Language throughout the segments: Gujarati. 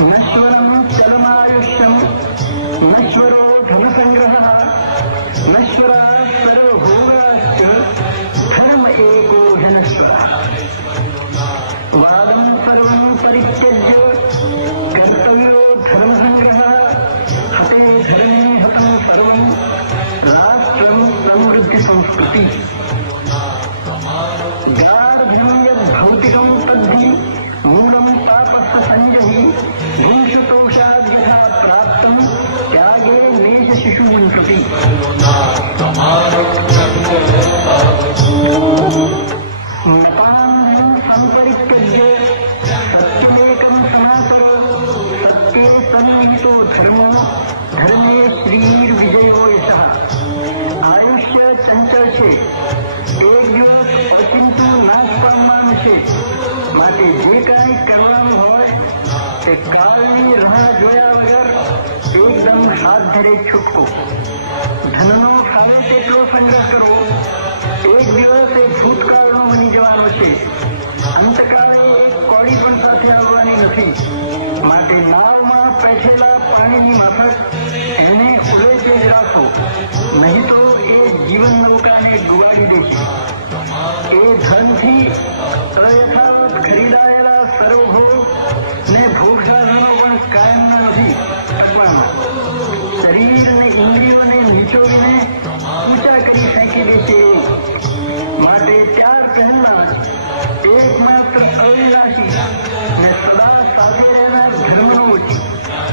नश्वरं चलमायुष्यं नश्वरो धनसंग्रहः नश्वराश्वरो भोगाश्च धर्म एको धनश्वरः वादं सर्वं परित्यज्य कर्तव्यो धर्मसंग्रहः हते धर्मे हतं सर्वं राष्ट्रं समृद्धिसंस्कृतिः भौतिकं तद्धि मूलं तापस्य संजहि भूषतोषादिहा प्राप्तं त्यागे देशशिशुवंशति मतान्नं संपरित्यज्य सत्यमेकं समासरो सत्ये सन्निहितो धर्मो धर्मे श्रीर्विजयो यशः आयुष्य चंचल છે એક દિવસ અચિંતુ નાશ પામવાનું છે માટે જે કાંઈ કરવાનું હોય તે કાળની રાહ જોયા વગર એકદમ હાથ ધરે છૂટકો ધનનો ફાવે તેટલો સંગ્રહ કરવો એક દિવસ એ ભૂતકાળનો બની જવાનો છે અંતકાળે એક કોડી પણ સાથે આવવાની નથી માટે નાવમાં પેઠેલા પાણીની માફક એને ઉડે તે જ રાખો નહીં તો એ જીવન નૌકાને ડૂબાડી દેશે એ ધનથી યથાવત ખરીદાયેલા સર્વભોગ ને ભોગ સાધનો પણ કાયમના નથી ટકવાના શરીર અને ઇન્દ્રિયોને નીચોવીને ઊંચા કરી ફેંકી દેશે માટે ત્યાર પહેલા એકમાત્ર અવિનાશી ને સદા સાધી રહેલા ધર્મનો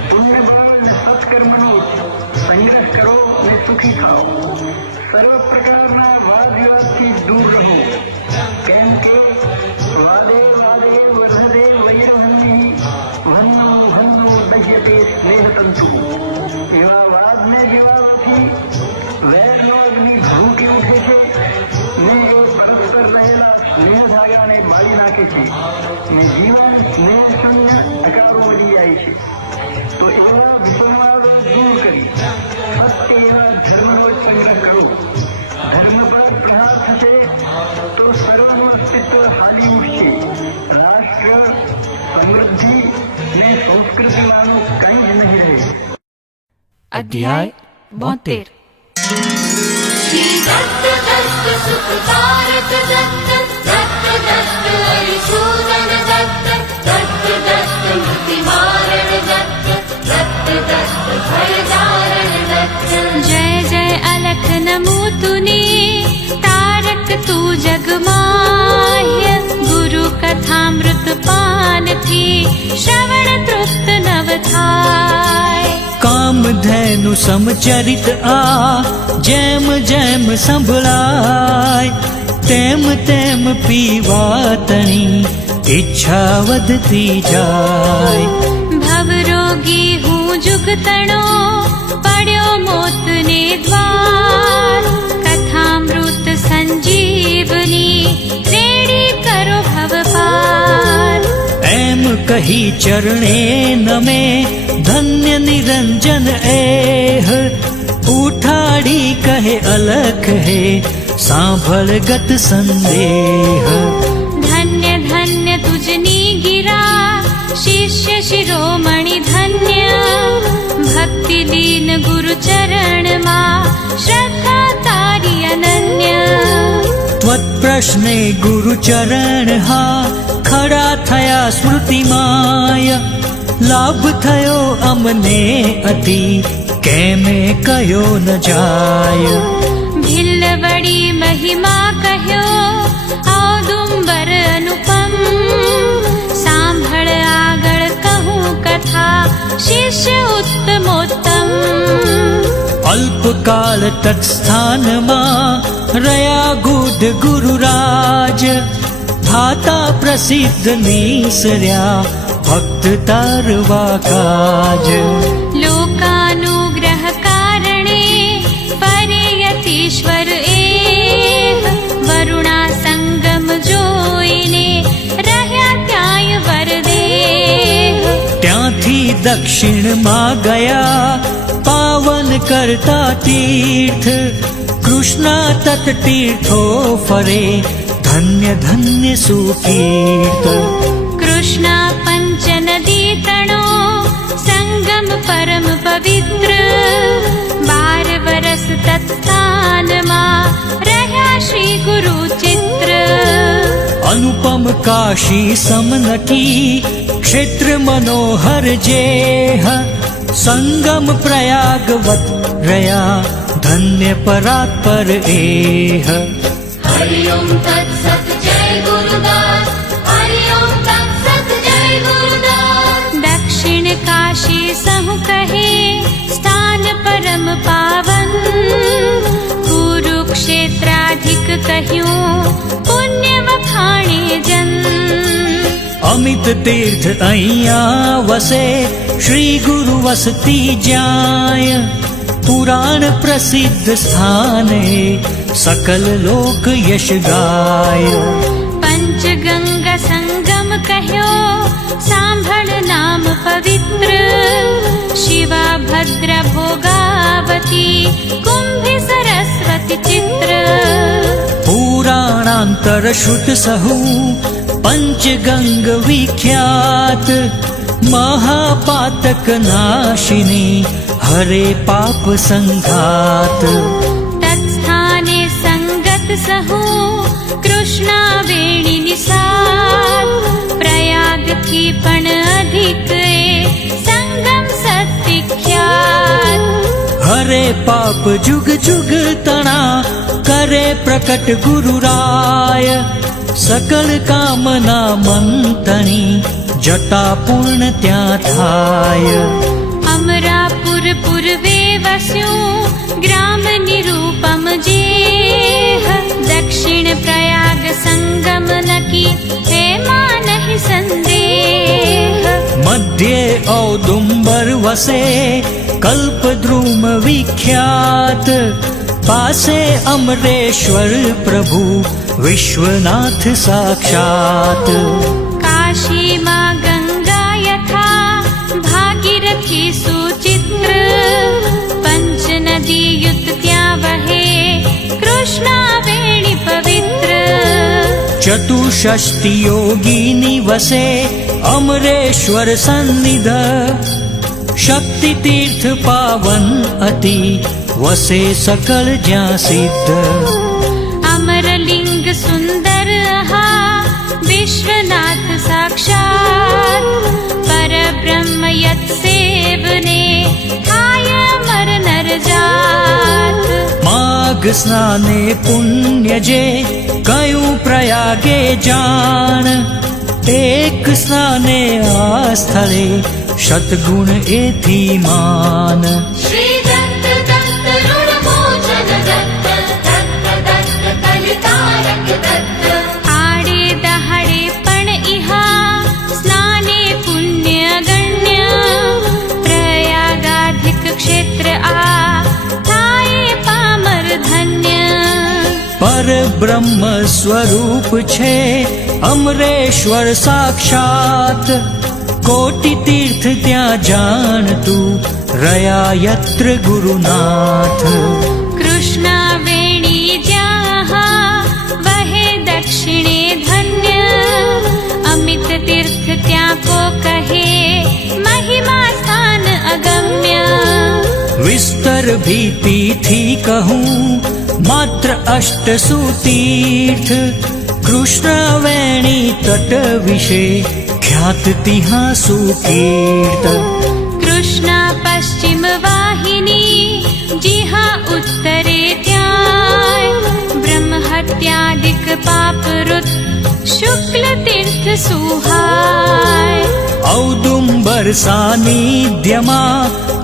પુણ્યભાવ ને સત્કર્મનો સંગ્રહ કરો ને સુખી થાઓ સર્વ પ્રકારના વાદ વિવાદથી દૂર રહો કેમ કે વાદે વાદે વર્ધદે વૈરમન્યિ વન્નો વન્નો દહ્યતે સ્નેહતંતુ એવા વાદને દિવાળથી વેરનો અગ્નિ ભૂકી ઉઠે છે ને એ પરસ્પર રહેલા સ્નેહ ધાગાને બાળી નાખે છે ને જીવન સ્નેહ શૂન્ય અકાળો બની જાય છે તો એવા વિષયવાદો દૂર કરી સત્ય એવા ધર્મનો સંગ્રહ કરો ધર્મ પર પ્રહાર થશે તો સર્વનું અસ્તિત્વ હાલી ઉઠશે રાષ્ટ્ર સમૃદ્ધિ ને સંસ્કૃતિવાનું કંઈ જ નહીં રહે અધ્યાય 72 श्री दत्त दत्त सुख भारत दत्त दत्त दत्त हरिशूदन दत्त दत्त दत्त मुक्ति मारण दत्त दत्त दत्त भय दारण दत्त जय जय अलख नमो तुने तारक तू जगमाह्य गुरु कथामृत पान थी श्रवण तृप्त नव थाय કામધેનુ સમચરિત આ જેમ જેમ સંભળાય તેમ તેમ પીવાતણી ઈચ્છા વધતી જાય भवरोगी हूँ जुगतणो पड्यो मोतने द्वार कथामृत संजीवनी रेडी करो भवपार એમ કહી ચરણે નમે ધન્ય નિરંજન એહ ઉઠાડી કહે અલખ હે સાંભળ ગત સંદેહ धन्य धन्य तुझनी गिरा शिष्य शिरोमणि धन्य भक्ति लीन गुरु चरण मा श्रद्धा तारी अनन्य त्वत्प्रश्ने गुरुचरण हा खड़ा थया स्मृतिमाय लाभ थयो अमने अति केमे कयो न जाय भिल्लवड़ी महिमा कह्यो औदुंबर अनुपम सांभळ आगळ कहूं कथा शिष्य उत्तमोत्तम अल्पकाल तत्स्थानमा रया गुड गुरुराज थाता प्रसिद्ध नीसर्या भक्त तारवा काज लोकानुग्रह कारणे परे यतीश्वर एह वरुणा संगम जोईने રહ્યા ત્યાંય વરદેહ ત્યાંથી દક્ષિણમાં ગયા પાવન કરતા તીર્થ કૃષ્ણા તટ તીર્થો ફરે ધન્ય ધન્ય સુકીર્ત કૃષ્ણા પંચ નદી તણો काशी समनटी क्षेत्र मनोहर जेह संगम प्रयागवत रया धन्य परात्पर एह हरि ओम तत्सत जय गुरुदास हरि ओम तत्सत जय गुरुदास दक्षिण काशी सहु कहे स्थान परम पावन कुरुक्षेत्राधिक कह्यूं पुण्य वखाणे जन अमित तीर्थ अहिया वसे श्री गुरु वसती जाय पुराण प्रसिद्ध स्थाने सकल लोक यश गाय पंचगंगा संगम कह्यो सांभळ नाम पवित्र शिवा भद्र भोगावती कुंभी सरस्वती चित्र पुराणांतर श्रुत सहु पंचगंग विख्यात महापातक नाशिनी हरे पाप संघात तत्स्थाने संगत सहु कृष्णा वेणी निसार प्रयाग थी पण अधिक संगम सत्विख्यात हरे पाप जुग जुग तना करे प्रकट गुरुराय सकल कामना मंतनी जटा पूर्ण त्या थाय अमरापुर पूर्वे वस्यूं ग्राम निरूपम जेह दक्षिण प्रयाग संगम नकी है नहीं संदेह मध्ये औदुंबर वसे कल्पद्रुम विख्यात पासे अमरेश्वर प्रभु विश्वनाथ साक्षात काशी मां गंगा यथा भागीरथी सुचित्र पंच नदी युत त्या वहे कृष्णा वेणी पवित्र चतुष्षष्टि योगिनी वसे अमरेश्वर सन्निध शक्ति तीर्थ पावन अति वसे सकल ज्या सिद्ध अमरलिंग सुंदर हा विश्वनाथ साक्षात परब्रह्म यत् सेवने थाय अमर नर जात माघ स्नाने पुण्य जे कयूं प्रयागे जान एक स्नाने आ स्थले शतगुण एथी मान श्री दत्त दत्त ऋण मोचन दत्त दत्त दत्त कलितारक दत्त आडे दहाडे पण इहा स्नाने पुण्य गण्य प्रयागाधिक क्षेत्र आ थाये पामर धन्य पर ब्रह्म स्वरूप छे अमरेश्वर साक्षात कोटि तीर्थ त्या जान तू रया यत्र गुरुनाथ कृष्णा वेणी जहा वहे दक्षिणे धन्य अमित तीर्थ त्या को कहे महिमा स्थान अगम्य विस्तर भीति थी कहूँ मात्र अष्ट सुतीर्थ कृष्ण वेणी तट विषे ख्यात तिहा सुकीर्त कृष्णा पश्चिम वाहिनी जिहा उत्तरे त्याय ब्रह्म हत्यादिक पाप रुत शुक्ल तीर्थ सुहाय औदुंबर सानिध्यमा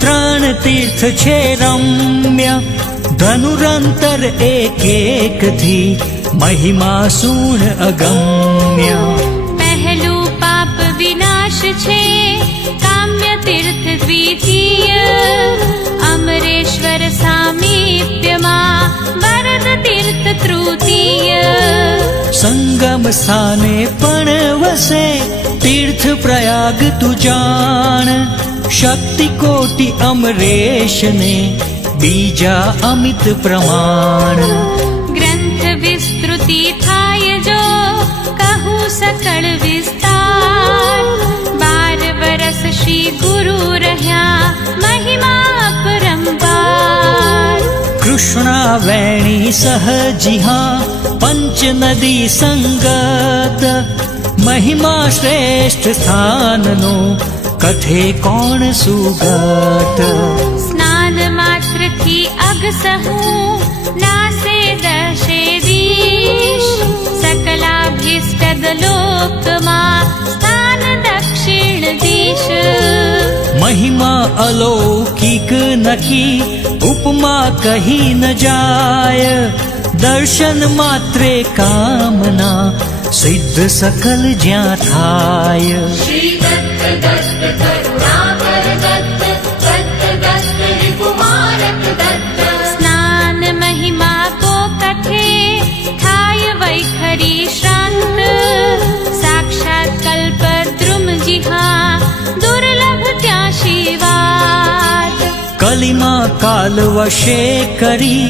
त्रण तीर्थ छे रम्य धनुरंतर एक एक थी महिमा सून अगम्य पहलू पाप विनाश छे काम्य तीर्थ द्वितीय अमरेश्वर सामीप्यमा वरद तीर्थ तृतीय संगम स्थाने पण वसे तीर्थ प्रयाग तू जान शक्ति कोटि अमरेश ने बीजा अमित प्रमाण ग्रंथ विस्तृति थाय जो कहूँ सकल विस्तार 12 वर्ष श्री गुरु रह्या महिमा परंपार कृष्णा वेणी सहजिहा पंच नदी संगत મહિમા શ્રેષ્ઠ સ્થાનનો કથે કોણ સુગત સ્નાન માત્રથી અગસહું નાસે દશે દીશ સકલાભીષ્ટદ લોકમાં સ્થાન દક્ષિણ દિશ મહિમા અલૌકિક નખી ઉપમા કહી ન જાય દર્શન માત્રે કામના સિદ્ધ સકલ જ્યાં થાય श्री दत्त दत्त करुणाकर दत्त दत्त दत्त रिपुमारक दत्त સ્નાન મહિમા કો કથે થાય વૈખરી શ્રાંત સાક્ષાત કલ્પદ્રુમ જીહા દુર્લભ ત્યાં શિવાત કલિમાં કાલ વશે કરી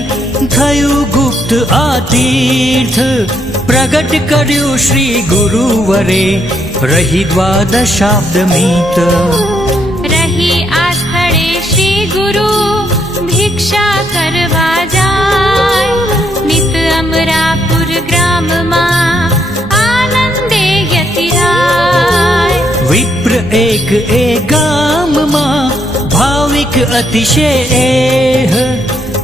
થયું ગુપ્ત આ તીર્થ પ્રગટ કર્યું શ્રી ગુરુવરે રહી દ્વાદશાબ્દ મીત રહી આ સ્થળે શ્રી ગુરુ ભિક્ષા કરવા જાય નિત અમરાપુર ગ્રામમાં આનંદે યતિરાય વિપ્ર એક એ ગામમાં ભાવિક અતિશય એહ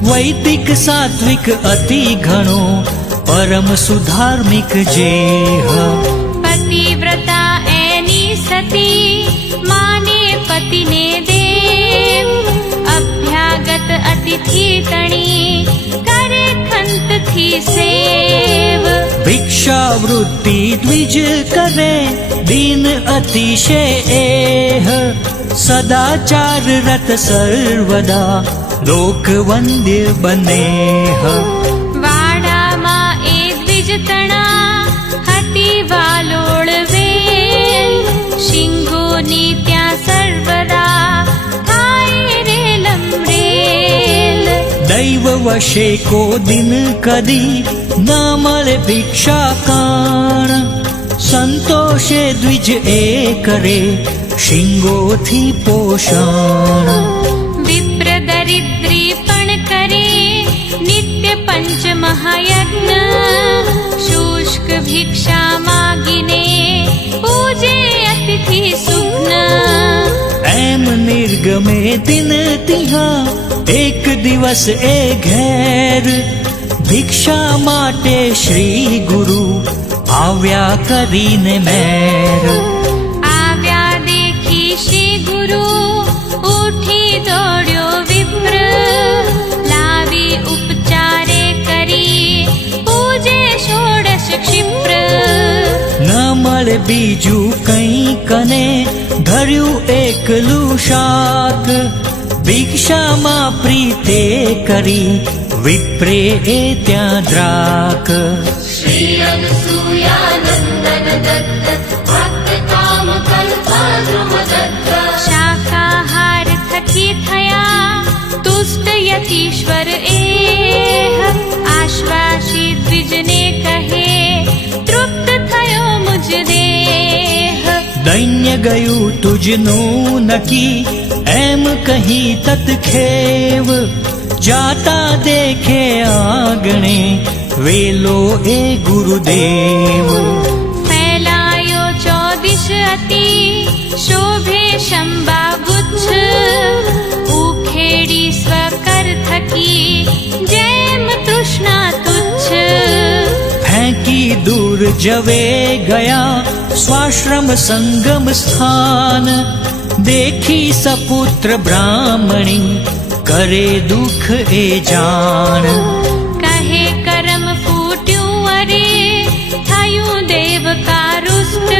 વૈદિક સાત્વિક અતિ ઘણો પરમ સુધાર્મિક જેહ પતિવ્રતા એની સતી માને પતિને દેવ અભ્યાગત અતિથિ તણી કરે ખંતથી સેવ ભિક્ષાવૃત્તિ દ્વિજ કરે દીન અતિશય એહ સદાચાર રત સર્વદા લોકવંદ્ય બનેહ વાડામાં એ દ્વિજ તણા હતી વાલોળ વેલ શિંગોની ત્યાં સર્વદા થાય રેલમ રેલ દૈવ વશે કો દિન કદી ના મળે ભિક્ષા કાણ સંતોષે દ્વિજ એ કરે શિંગોથી પોષણ વિપ્ર દરિદ્રી પણ કરે નિત્ય પંચ મહાયજ્ઞ શુષ્ક ભિક્ષા માગીને પૂજે અતિથિ સુગ્ન એમ નિર્ગમે દિન તિહા એક દિવસ એ ઘેર ભિક્ષા માટે શ્રી ગુરુ આવ્યા કરીને મેર આવ્યા દેખી શ્રી ગુરુ ઉઠી દોડ્યો વિપ્ર લાવી ઉપચારે કરી પૂજે ષોડશ ક્ષિપ્ર ન મળે બીજું કંઈ કને ધર્યું એકલું શાક ભિક્ષામાં પ્રીતે કરી વિપ્રે એ ત્યાં દ્રાક श्री अनसूयानंदन दत्त भक्त काम कल्पद्रुम दत्त શાકાહાર થકી થયા તુષ્ટ યતીશ્વર એહ આશ્વાસી દ્વિજને કહે તૃપ્ત થયો મુજ દેહ દૈન્ય ગયું તુજનું નકી એમ કહી તત્ખેવ જાતા દેખે આંગણે વેલો એ ગુરુદેવ ફેલાયો ચોદિશ અતિ શોભે શંબા ગુચ્છ ઉખેડી સ્વકર થકી જેમ તૃષ્ણા તુચ્છ ફેંકી દૂર જવે ગયા સ્વાશ્રમ સંગમ સ્થાન દેખી સપુત્ર બ્રાહ્મણી કરે દુઃખ એ જાણ કહે કરમ ફૂટ્યું અરે થયું દેવ કારુષ્ટ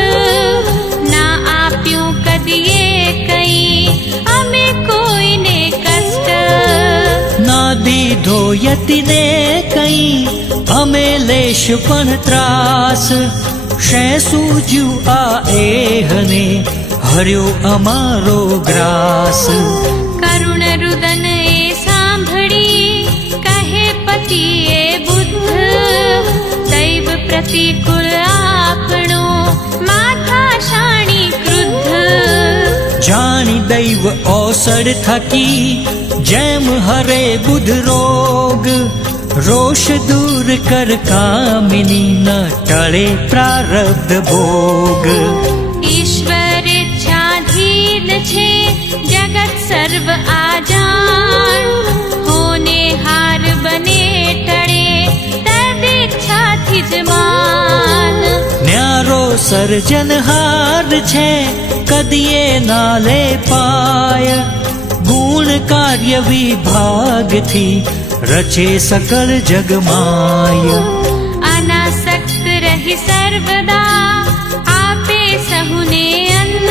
ના આપ્યું કદીએ કઈ અમે કોઈને કષ્ટ ના દીધો યતિને કઈ અમે લેશ પણ ત્રાસ શેં સૂજ્યું આ એહને હર્યો અમારો ગ્રાસ કરુણ રુદન એ સાંભળી કહે પતિએ બુદ્ધ દૈવ પ્રતિકૂળ આપણો માથા શાણી ક્રુદ્ધ જાણી દૈવ ઓસડ થકી જેમ હરે બુધ રોગ રોષ દૂર કર કામિની, ન ટળે પ્રારબ્ધ ભોગ. ઈશ્વર ઈચ્છાધીન છે જગત સર્વ આજાન, હોને હાર બને ટળે તદિચ્છાથી જ માન. ન્યારો સર્જનહાર છે કદીએ ના લે પાય, ગુણ કાર્ય વિભાગથી રચે સકળ જગમાય. અનાસક્ત રહી સર્વદા આપે સહુને અન્ન,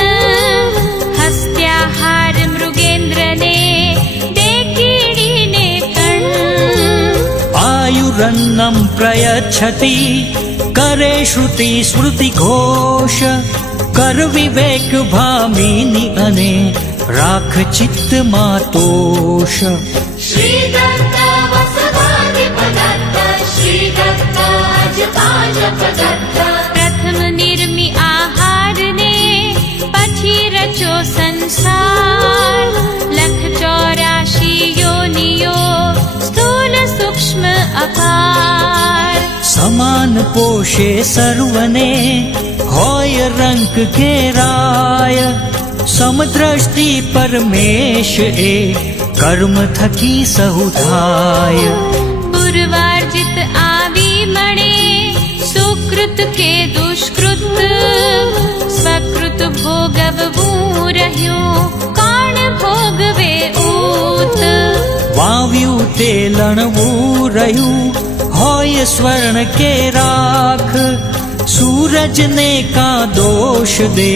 હસ્ત્યાહાર મૃગેન્દ્રને દે કીડીને કણ. આયુરન્નમ પ્રયચ્છતિ કરે શ્રુતિ સ્મૃતિ ઘોષ, કર વિવેક ભામિની અને રાખ ચિત્તમાં તોષ. શ્રી દત્ત વસવાધિપ દત્ત, શ્રી દત્ત અજપાજપ દત્ત. પ્રથમ નિર્મી આહારને પછી રચો સંસાર, લખ 84 યોનિઓ સ્થૂલ સૂક્ષ્મ અપાર. સમાન પોષે સર્વને હોય રંક ઘેરાય, સમદ્રષ્ટિ પરમેશ એ કર્મ થકી સહુ થાય. પૂર્વાર્જિત આવી મળે સુકૃત કે દુષ્કૃત, સ્વકૃત ભોગવવું રહ્યું કોણ ભોગવે ઊત. વાવ્યું તે લણવું રહ્યું હોય સ્વર્ણ કે રાખ, સૂરજને કા દોષ દે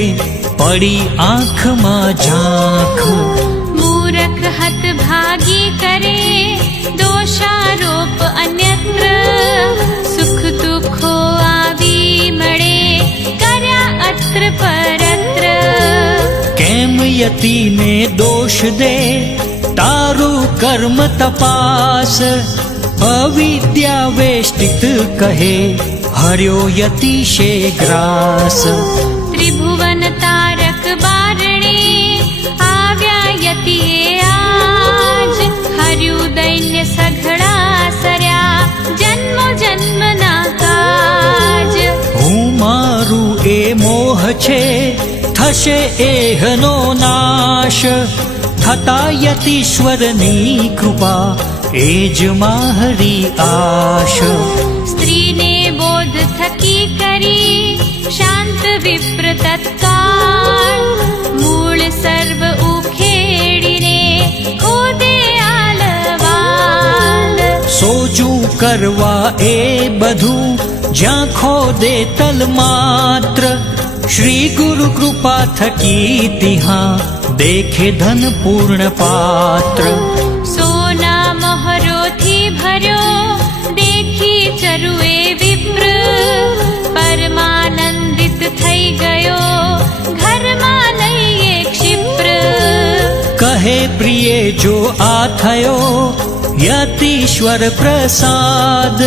પડી આંખમાં ઝાંખ. મૂરખ હત ભાગી કરે દોષારોપ અન્યત્ર, સુખ દુઃખો આવી મળે કર્યા અત્ર પરત્ર. કેમ યતિને દોષ દે તારું કર્મ તપાસ, અવિદ્યા વેષ્ટિત કહે હર્યો યતિશે ગ્રાસ. ત્રિભુવન તારક બારણે આવ્યા યતિએ આજ, હર્યું દૈન્ય સઘળા સર્યા જન્મો જન્મના કાજ. હું મારું એ મોહ છે થશે એહનો નાશ, થતા યતીશ્વરની કૃપા એ જ માહરી આશ. સ્ત્રીને બોધ થકી કરી શાંત વિપ્ર તત્કાળ, મૂળ સર્વ ઉખેડીને ખોદે આલવાલ. સોજું કરવા એ બધું જ્યાં ખોદે તલ માત્ર, શ્રી ગુરુ કૃપા થકી તિહાં દેખે ધન પૂર્ણ પાત્ર. સોના મહોરોથી ભર્યો દેખી ચરુએ વિપ્ર, પરમાનંદિત થઈ ગયો ઘરમાં લઈએ ક્ષિપ્ર. કહે પ્રિય જો આ થયો યતીશ્વર પ્રસાદ,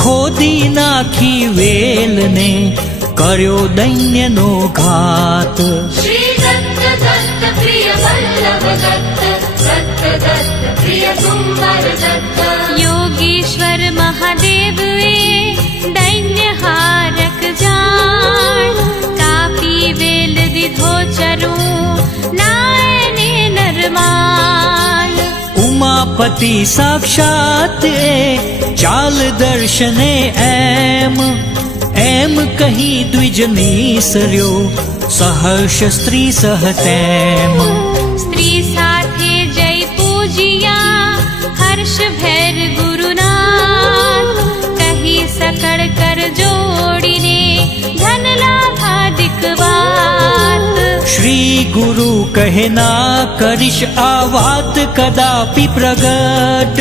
ખોદી નાખી વેલને કર્યો દૈન્યનો ઘાત. શ્રી દત્ત દત્ત પ્રિય વલ્લભ દત્ત, દત્ત દત્ત પ્રિય કુંવર દત્ત. યોગીશ્વર મહાદેવે દૈન્ય હારક જાણ, કાપી વેલ દીધો ચરું નાયને નરમાન. ઉમાપતિ સાક્ષાત એ ચાલ દર્શને એમ, એમ કહી દ્વિજની સર્યો સહર્ષ સ્ત્રી સહતેમ. સ્ત્રી સાથે જય પૂજિયા હર્ષ ભેર ગુરુનાથ, કહી સકળ કર જોડીને ધન લાભાદિક વાત. શ્રી ગુરુ કહે ના કરીશ આ વાત કદાપી પ્રગટ,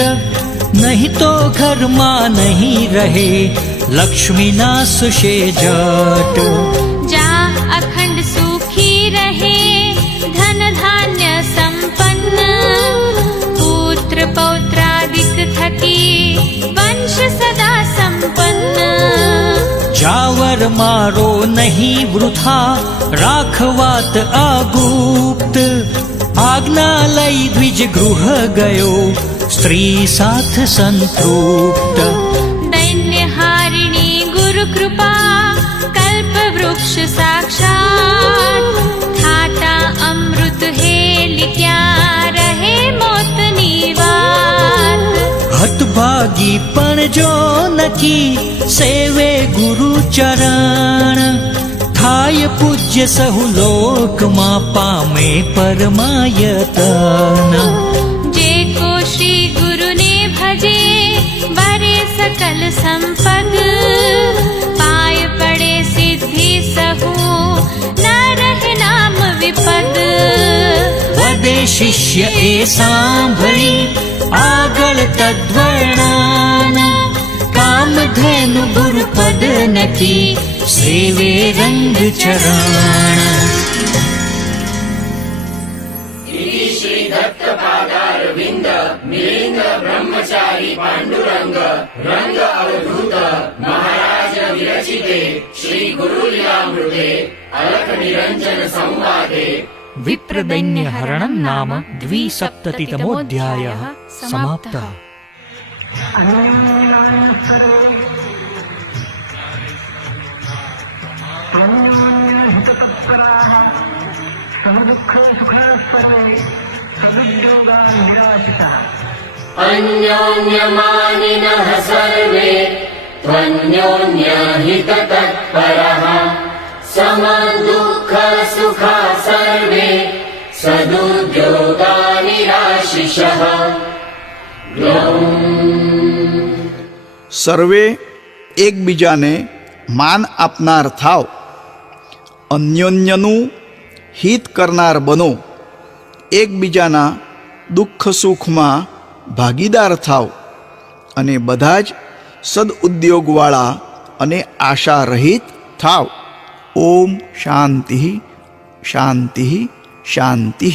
નહીં તો ઘરમાં નહીં રહે લક્ષ્મી નાસશે જટ. જા અખંડ સુખી રહે ધન ધાન્ય સંપન્ન, પુત્ર પૌત્રાદિક થકી વંશ સદા સંપન્ન. જાવર મારો નહીં વૃથા રાખવાત આ ગુપ્ત, આજ્ઞા લઈ દ્વિજ ગૃહ ગયો સ્ત્રી સાથ સંતૃપ્ત दैन्यहारिणी गुरुकृपा कल्पवृक्ष साक्षात् थाता अमृत हेलिक्या रहे मोतनी वात હતભાગી પણ જો નકી સેવે ગુરુ ચરણ થાય પૂજ્ય સહુ લોકમાં પામે પરમાયતન जे को श्री गुरु ने भजे वरे सकल संपद पाय पड़े सिद्धि सहु न रहे नाम विपद વદે શિષ્ય એ સાંભળી આગળ તદ્વર્ણન કામધેનુ ગુરુપદ નકી સેવે રંગ ચરણ વિપ્રદૈન્યહरणं નામ દ્વિસપ્તતિતમોऽધ્યાયः સમાપ્તः अन्योन्यमानिनः सर्वे त्वन्योन्यहिततत्परः समदुःख सुखा सर्वे सदुद्योगानिराशिषः સર્વે એકબીજાને માન આપનાર થાવ, અન્યોન્યનું હિત કરનાર બનો, એકબીજાના દુઃખ સુખમાં ભાગીદાર થાવ અને બધા જ સદઉદ્યોગવાળા અને આશા રહિત થાવ. ઓમ શાંતિ શાંતિ શાંતિ.